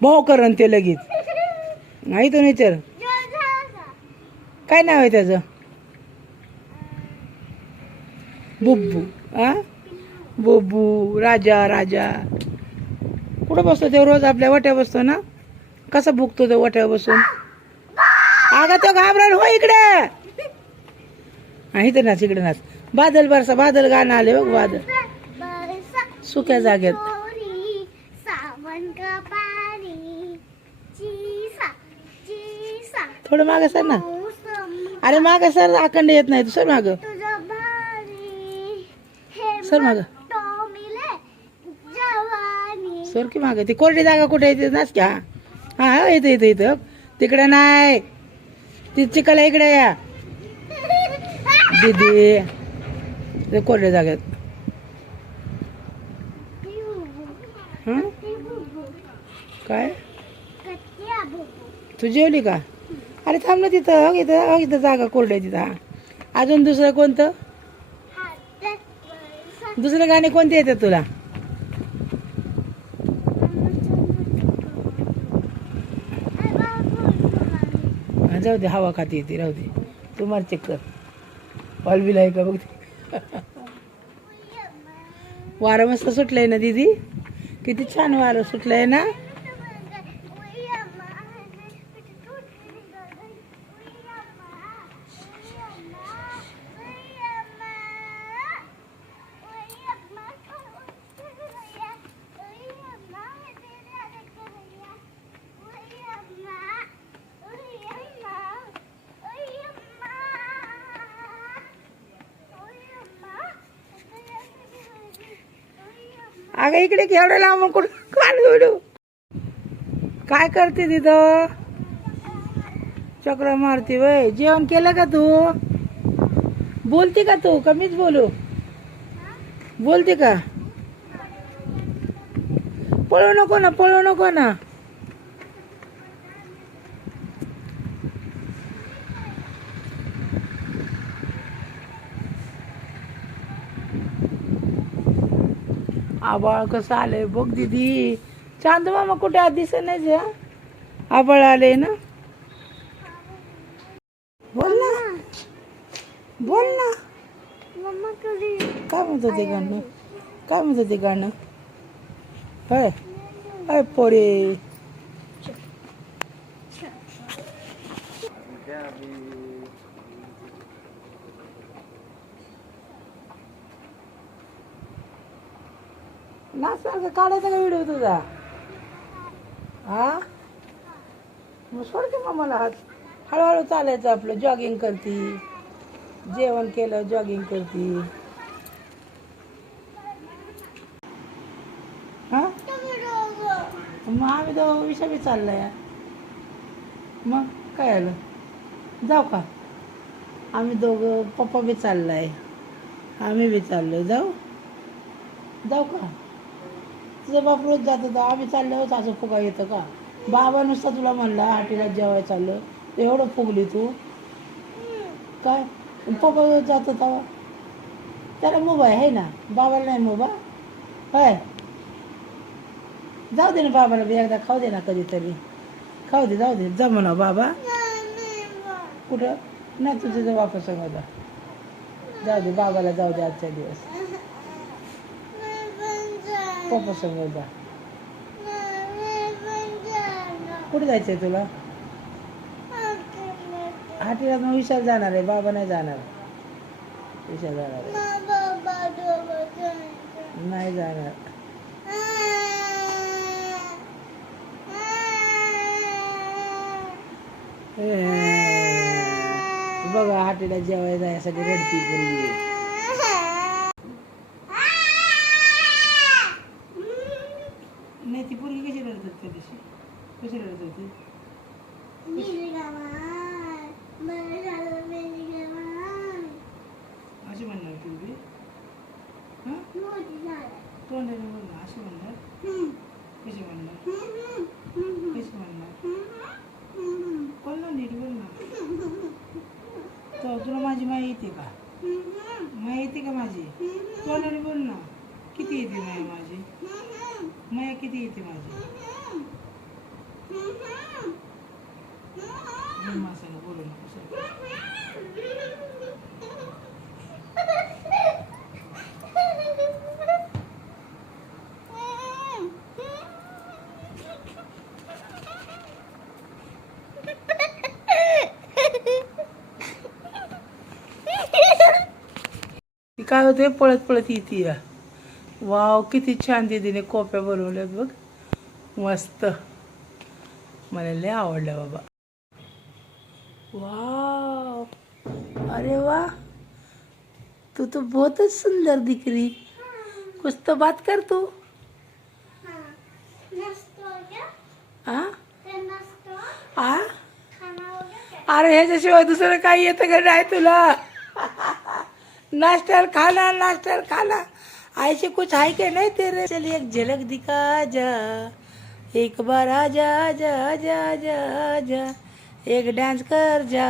भाऊ करण ते लगेच. नाही तो विचार काय नाव आहे त्याचं. बुब्बू. आ बुब्बू राजा राजा. कुठं बसतो ते रोज आपल्या वाट्या बसतो ना. कसा भुकतो तो वाट्यावर बसून. अगं तो घाबरेल हो इकडे. हा इथं नाच इकडे नाच. बादल बरसा बादल गाणं आले बघ बादल सुक्या जागेत. थोडं मागं सर ना. अरे मागं सर अखंड येत नाही तू सर मागं. सर मागं सर की मागं. ती कोरडी जागा कुठे येते नाच की. हा हा इथं इथं इथं तिकडे नाही. ती चिकला इकडे या दीदी. ते कोरड्या जागेत. हं काय तू जेवली का. अरे थांब ना तिथं. इथं इथं जागा कोरड्या तिथं. हा अजून दुसरं कोणतं. दुसरे गाणे कोणते येतात तुला. जाऊ दे हवा खाती येते राहू दे. तू मार चेक कर. ऑलबिल आहे का बघ. वारं मस्त सुटलंय ना दीदी. किती छान वारं सुटलंय ना. अगं इकडे केवढं लांब कुठं काल विडू. काय करते तिथं. चक्र मारती वय. जेवण केलं का तू. बोलते का तू कमीच बोलू. बोलते का. पळू नको ना पळू नको ना. आबाळ कसं आलंय बघ दीदी. चांदू मामा कुठे आत दिसत नाही. आबाळ आले ना. बोल ना बोल ना. काय म्हणतो ते गाणं. काय म्हणतो ते गाणं. होय अय पोरे. नाचणार काढायचा का व्हिडिओ तुझा. हा मग सोड की मग मला हात. हळूहळू चालायचं आपलं. जॉगिंग करती. जेवण केलं जॉगिंग करती. हा मग आम्ही दोघं विषय बी चाललाय. मग काय आलं. जाऊ का. आम्ही दोघं पप्पा बी चाललाय. आम्ही बी चाललोय. जाऊ जाऊ का. तुझं बाप रोज जात होता. आम्ही चाललो असं फुगा येतं का. बाबा नुसता तुला म्हणला हाटीला जेवायला चाललं. एवढं फुगली तू. काय पप्पा जात होता. त्याला मोबाईल आहे ना. बाबाला नाही मोबाईल होय. जाऊ दे ना बाबाला बी एकदा खाऊ दे ना कधीतरी. खाऊ दे जाऊ दे. जा म्हणा बाबा. कुठं नाही तुझं वापस सांगा. जाऊ दे बाबाला जाऊ दे आजच्या दिवस. पप्पा समोर जा. कुठे जायचंय तुला. हाटीला मग विशाल जाणार आहे. बाबा नाही जाणार. विशाल जाणार आहे. नाही जाणार. बघा हाटीला जेवायला जायसाठी रडती पोरगी. नाही ती पोरगी कशी रडत होती त्या दिवशी. कशी रडत होती. अशी म्हणणार तुम्ही. तोंडाने बोलणार अशी म्हणणार. कशी म्हणणार. कशी म्हणणार. बोल ना नीट बोल ना. तो तुला माझी माया येते का. माया येते का माझी. तोंडाने बोल ना. किती येते माया माझी. माया किती येते माझी. काय होते पळत पळत येते या. वाव किती छान दीदीने कोप्या बनवल्यात बघ, मस्त. मला लय आवडलं बाबा. वाव, अरे वा, तू तो बहुतच सुंदर दिख रही. कुछ तो बात कर तू. हाँ हाँ, अरे ह्याच्याशिवाय दुसरं काही येतं का नाही तुला. नाश्त्याला खाना, नाश्त्याला खाना, ऐसे कुछ है के नहीं तेरे. चल एक झलक दिखा जा, एक बार आजा आजा आजा आजा आजा, एक डांस कर जा.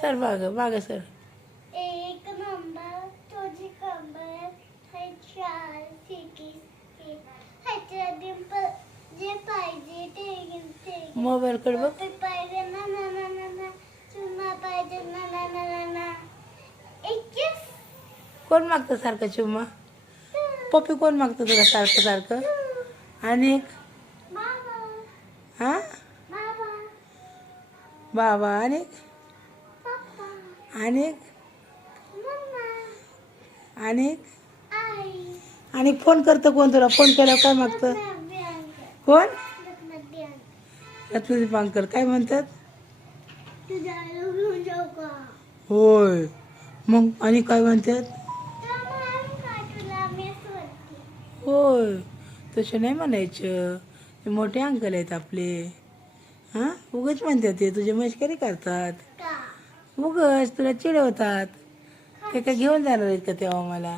सर माग सर. एक नंबर तुझी कंबर है चार डिंपल जे पाहिजे ते घेते. मोबाईल कडे बघ. पप्पी पाहिजे ना ना ना ना ना, चुम्मा पाहिजे ना ना ना ना ना, एक किस. कोण मागतं सारखं चुम्मा. पप्पी कोण मागतं तुला सारखं सारखं. आणि बाबा हा बाबा बाबा आणि पप्पा आणि मम्मा आणि आई आणि फोन करतं कोण तुला. फोन केल्यावर काय मागतं रत्नागिरी कोण. रत्नागिरी रत्नदीप अंकल काय म्हणतात. तुझ्या घेऊन जाऊ का. होय, मग आणि काय म्हणतात. तुला मी सोडते. होय, तसं नाही म्हणायचं, ते मोठे अंकल आहेत आपले. हां, उगाच म्हणतात ते तुझे मस्करी करतात. का उगाच तुला चिडवतात. ते काय घेऊन जाणार आहेत का तेव्हा मला.